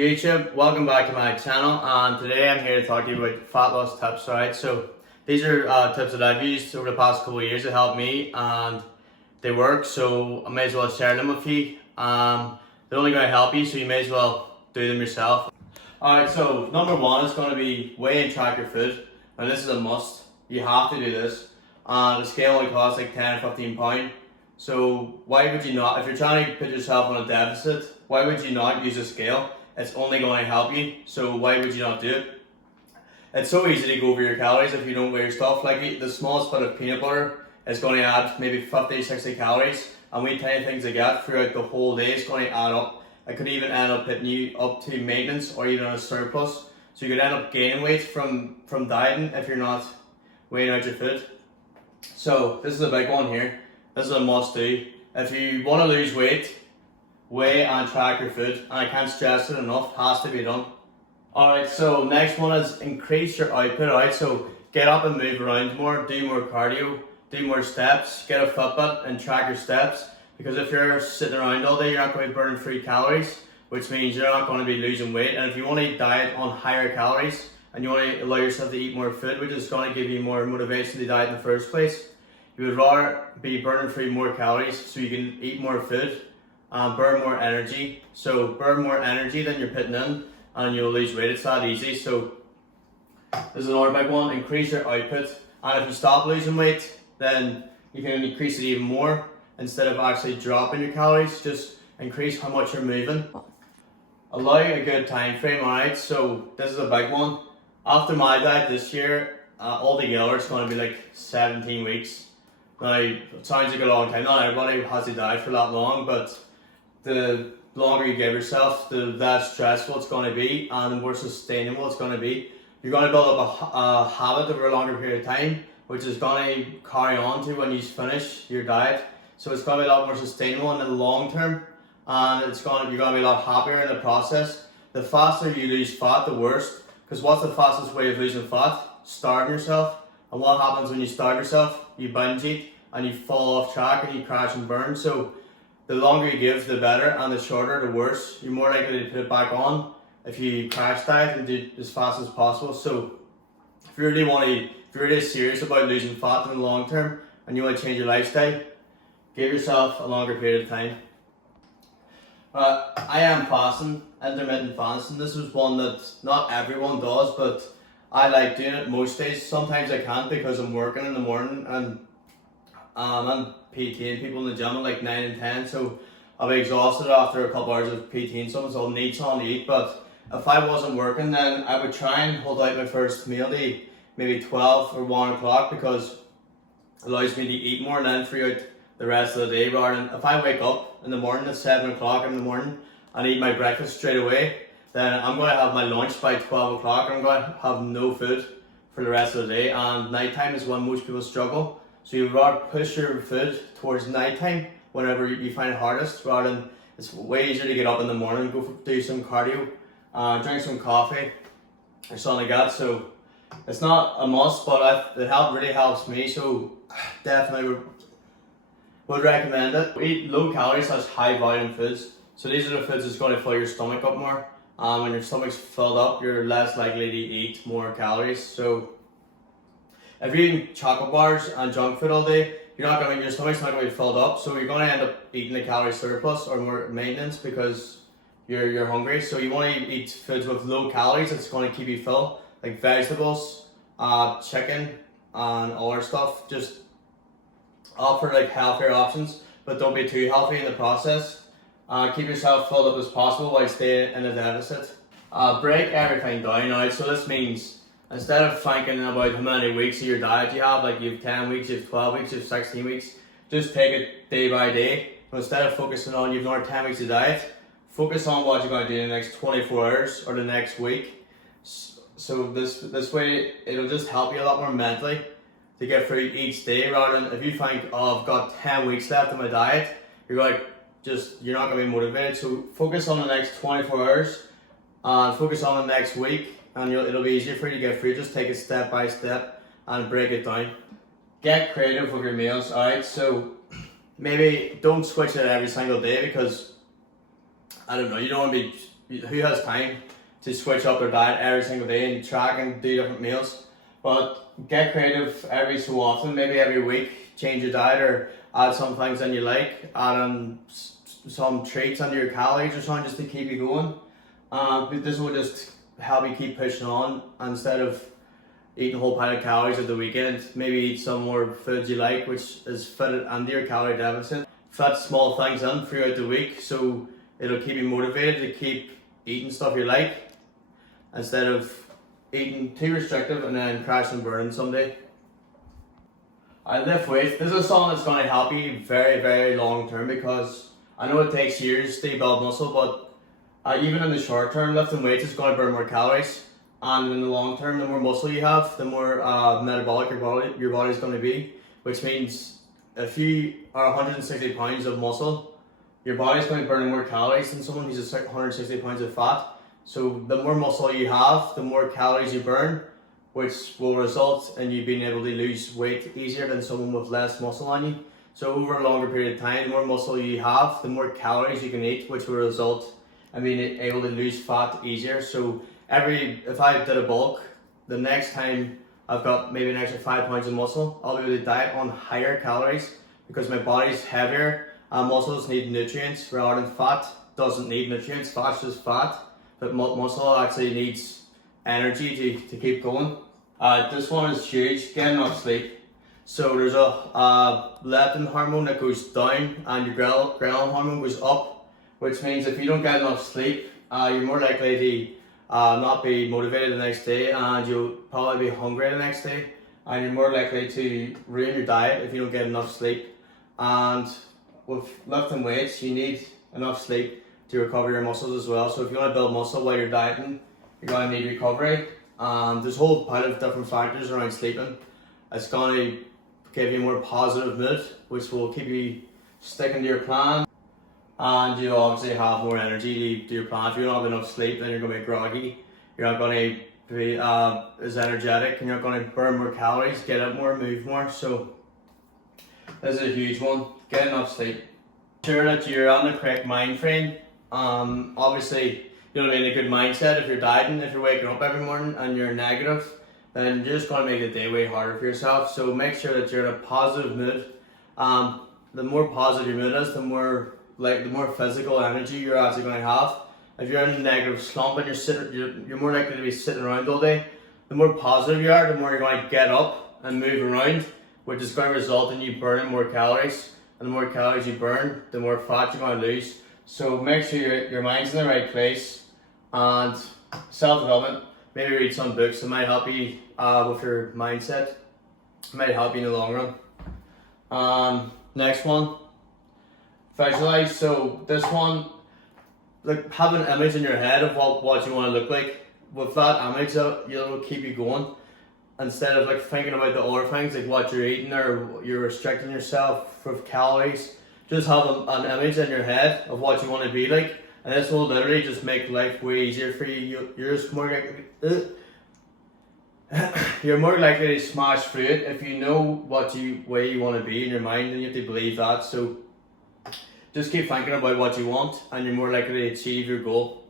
YouTube, welcome back to my channel, and today I'm here to talk to you about fat loss tips. Alright, so these are tips that I've used over the past couple of years to help me, and they work, so I may as well share them with you. They're only going to help you, so you may as well do them yourself. Alright, so number one is going to be weigh and track your food. Now this is a must, you have to do this. The scale only costs like 10 or 15 pounds. So why would you not, if you're trying to put yourself on a deficit, why would you not use a scale? It's only going to help you, so why would you not do it? It's so easy to go over your calories if you don't weigh your stuff. Like the smallest bit of peanut butter is going to add maybe 50, 60 calories, and we tiny things I get throughout the whole day is going to add up. It could even end up hitting you up to maintenance or even a surplus. So you could end up gaining weight from dieting if you're not weighing out your food. So this is a big one here. This is a must do. If you want to lose weight, weigh and track your food, and I can't stress it enough, has to be done. Alright, so next one is increase your output. Alright, so get up and move around more, do more cardio, do more steps, get a Fitbit and track your steps, because if you're sitting around all day, you're not going to be burning free calories, which means you're not going to be losing weight. And if you want to diet on higher calories and you want to allow yourself to eat more food, which is going to give you more motivation to diet in the first place, you would rather be burning through more calories so you can eat more food and burn more energy. So burn more energy than you're putting in and you'll lose weight. It's that easy. So this is another big one, increase your output. And if you stop losing weight, then you can increase it even more. Instead of actually dropping your calories, just increase how much you're moving. Allow a good time frame. Alright, so this is a big one. After my diet this year, altogether it's going to be like 17 weeks. Now, it sounds like a long time. Not everybody has to diet for that long, but the longer you give yourself, the less stressful it's going to be and the more sustainable it's going to be. You're going to build up a habit over a longer period of time, which is going to carry on to when you finish your diet. So it's going to be a lot more sustainable in the long term, and you're going to be a lot happier in the process. The faster you lose fat, the worse. Because what's the fastest way of losing fat? Starving yourself. And what happens when you starve yourself? You binge eat and you fall off track and you crash and burn. So the longer you give, the better, and the shorter, the worse. You're more likely to put it back on if you crash diet and do it as fast as possible. So if you really if you're really serious about losing fat in the long term and you want to change your lifestyle, give yourself a longer period of time. I am fasting, intermittent fasting. This is one that not everyone does, but I like doing it most days. Sometimes I can't because I'm working in the morning and I'm PTing people in the gym at like 9 and 10, so I'll be exhausted after a couple hours of PTing someone, so I'll need something to eat. But if I wasn't working, then I would try and hold out my first meal to maybe 12 or 1 o'clock, because it allows me to eat more and then throughout the rest of the day, rather than if I wake up in the morning at 7 o'clock in the morning and eat my breakfast straight away, then I'm going to have my lunch by 12 o'clock and I'm going to have no food for the rest of the day, and nighttime is when most people struggle. So you'd rather push your food towards nighttime whenever you find it hardest, rather than, it's way easier to get up in the morning, do some cardio, drink some coffee or something like that. So it's not a must, but it really helps me, so definitely would recommend it. Eat low calorie / high volume foods. So these are the foods that's going to fill your stomach up more. When your stomach's filled up, you're less likely to eat more calories. So if you're eating chocolate bars and junk food all day, your stomach's not going to be filled up, so you're going to end up eating a calorie surplus or more maintenance because you're hungry. So you want to eat foods with low calories that's going to keep you full, like vegetables, chicken, and all our stuff. Just opt for like healthier options, but don't be too healthy in the process. Keep yourself filled up as possible while staying in a deficit. Break everything down. Right? So this means, instead of thinking about how many weeks of your diet you have, like you have 10 weeks, you have 12 weeks, you have 16 weeks, just take it day by day. So instead of focusing on you've another 10 weeks of diet, focus on what you're going to do in the next 24 hours or the next week. So this way, it'll just help you a lot more mentally to get through each day, rather than if you think, oh, I've got 10 weeks left in my diet, you're not going to be motivated. So focus on the next 24 hours and focus on the next week, and it'll be easier for you to get through. Just take it step by step and break it down. Get creative with your meals. Alright, so maybe don't switch it every single day, because I don't know, you don't want to be who has time to switch up their diet every single day and track and do different meals. But get creative every so often, maybe every week, change your diet or add some things that you like, add on some treats under your calories or something just to keep you going. But this will just help you keep pushing on instead of eating a whole pile of calories at the weekend. Maybe eat some more foods you like, which is fitted under your calorie deficit. Fit small things in throughout the week so it'll keep you motivated to keep eating stuff you like instead of eating too restrictive and then crash and burn someday. I lift weights. This is something that's going to help you very, very long term because I know it takes years to build muscle, but even in the short term, lifting weights is going to burn more calories. And in the long term, the more muscle you have, the more metabolic your body is going to be, which means if you are 160 pounds of muscle, your body's going to burn more calories than someone who's 160 pounds of fat. So the more muscle you have, the more calories you burn, which will result in you being able to lose weight easier than someone with less muscle on you. So over a longer period of time, the more muscle you have, the more calories you can eat, which will result in being able to lose fat easier. So if I did a bulk, the next time I've got maybe an extra 5 pounds of muscle, I'll be able to diet on higher calories because my body's heavier. Muscles need nutrients rather than fat doesn't need nutrients. Fat's just fat, but muscle actually needs energy to keep going. This one is huge, get enough sleep. So there's a leptin hormone that goes down and your ghrelin hormone goes up, which means if you don't get enough sleep, you're more likely to not be motivated the next day, and you'll probably be hungry the next day, and you're more likely to ruin your diet if you don't get enough sleep. And with lifting weights, you need enough sleep to recover your muscles as well. So if you want to build muscle while you're dieting, you're going to need recovery. There's a whole pile of different factors around sleeping. It's going to give you a more positive mood, which will keep you sticking to your plan. And you obviously have more energy to do your plan. If you don't have enough sleep, then you're going to be groggy. You're not going to be as energetic, and you're going to burn more calories, get up more, move more. So this is a huge one. Get enough sleep. Sure that you're on the correct mind frame. Obviously, you know, in a good mindset. If you're dieting, if you're waking up every morning and you're negative, then you're just going to make the day way harder for yourself. So make sure that you're in a positive mood. The more positive your mood is, the more physical energy you're actually going to have. If you're in a negative slump and you're more likely to be sitting around all day. The more positive you are, the more you're going to get up and move around, which is going to result in you burning more calories. And the more calories you burn, the more fat you're going to lose. So make sure your mind's in the right place. And self-development, maybe read some books that might help you with your mindset. It might help you in the long run. Next one. Visualize. So this one, like, have an image in your head of what you want to look like. With that image, it'll keep you going. Instead of like thinking about the other things like what you're eating or you're restricting yourself with calories, just have an image in your head of what you want to be like, and this will literally just make life way easier for you. You're just more likely, you're more likely to smash through it if you know where you want to be in your mind, and you have to believe that. So just keep thinking about what you want, and you're more likely to achieve your goal.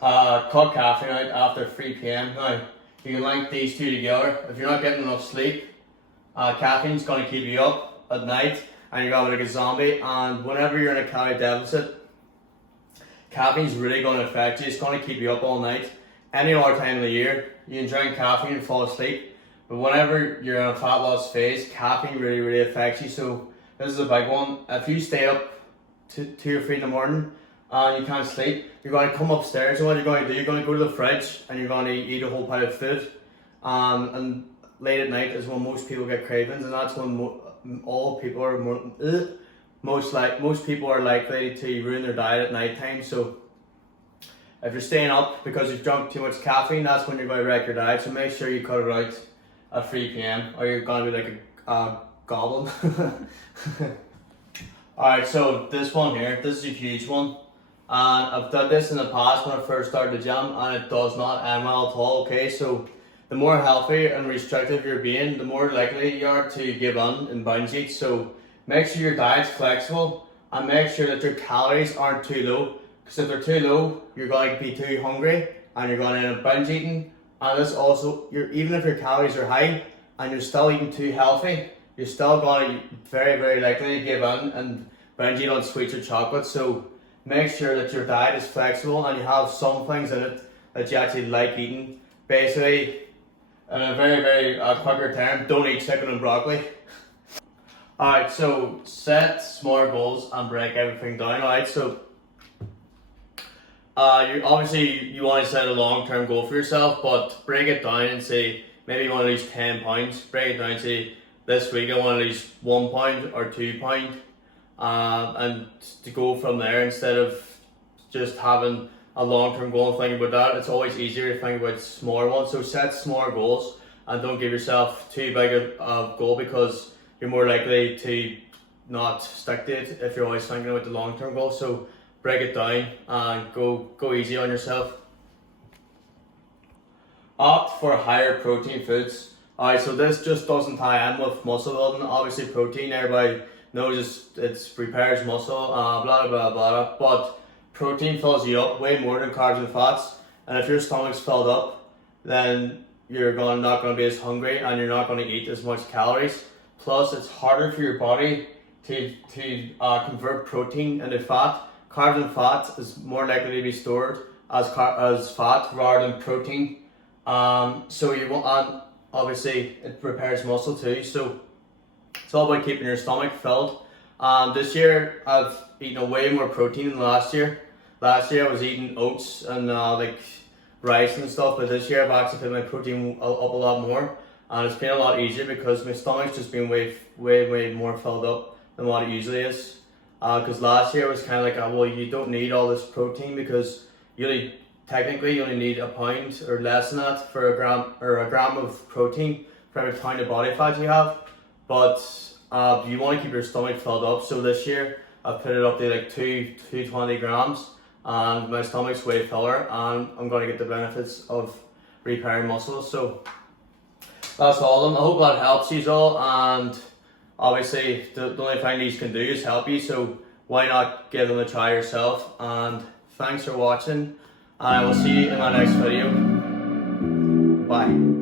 Cut caffeine out after 3 p.m. Now, you can link these two together. If you're not getting enough sleep, caffeine's going to keep you up at night, and you're going to be like a zombie. And whenever you're in a calorie deficit, caffeine's really going to affect you. It's going to keep you up all night. Any other time of the year, you can drink caffeine and fall asleep. But whenever you're in a fat loss phase, caffeine really, really affects you. So this is a big one. If you stay up 2 or 3 in the morning and you can't sleep, you're going to come upstairs, and what you're going to do, you're going to go to the fridge and you're going to eat a whole pile of food. And late at night is when most people get cravings, and that's when most people are likely to ruin their diet at night time. So if you're staying up because you've drunk too much caffeine, that's when you're going to wreck your diet. So make sure you cut it out at 3 p.m. or you're going to be like a goblin. Alright, so this one here, this is a huge one. And I've done this in the past when I first started the gym, and it does not end well at all. Okay, so the more healthy and restrictive you're being, the more likely you are to give in and binge eat. So make sure your diet's flexible, and make sure that your calories aren't too low, because if they're too low, you're going to be too hungry and you're going to end up binge eating. And this also, even if your calories are high and you're still eating too healthy, you're still going to very, very likely give in and binge eat on sweets or chocolate. So make sure that your diet is flexible and you have some things in it that you actually like eating. Basically, in a very, very quicker term, don't eat chicken and broccoli. Alright, so set smart goals and break everything down. Alright, so you want to set a long-term goal for yourself, but break it down and say maybe you want to lose 10 pounds. Break it down and say this week I want to lose 1 pound or 2 pounds, and to go from there instead of just having a long-term goal and thinking about that. It's always easier to think about smaller ones. So set smaller goals and don't give yourself too big a goal, because you're more likely to not stick to it if you're always thinking about the long-term goal. So break it down and go easy on yourself. Opt for higher protein foods. Alright, so this just doesn't tie in with muscle building. Obviously protein, everybody knows it repairs muscle, blah blah blah blah, but protein fills you up way more than carbs and fats. And if your stomach's filled up, then you're not going to be as hungry and you're not going to eat as much calories. Plus, it's harder for your body to convert protein into fat. Carbs and fat is more likely to be stored as fat rather than protein. So you want, and obviously it repairs muscle too. So it's all about keeping your stomach filled. This year I've eaten way more protein than last year. Last year I was eating oats and like rice and stuff, but this year I've actually put my protein up a lot more. And it's been a lot easier because my stomach's just been way more filled up than what it usually is. Because last year it was kind of like, well, you don't need all this protein because technically you only need a pound or less than that for a gram of protein for every pound of body fat you have. But you want to keep your stomach filled up. So this year I've put it up to like 220 grams, and my stomach's way fuller, and I'm going to get the benefits of repairing muscles. So that's all of them. I hope that helps you all, and obviously the only thing these can do is help you, so why not give them a try yourself. And thanks for watching, and I will see you in my next video. Bye.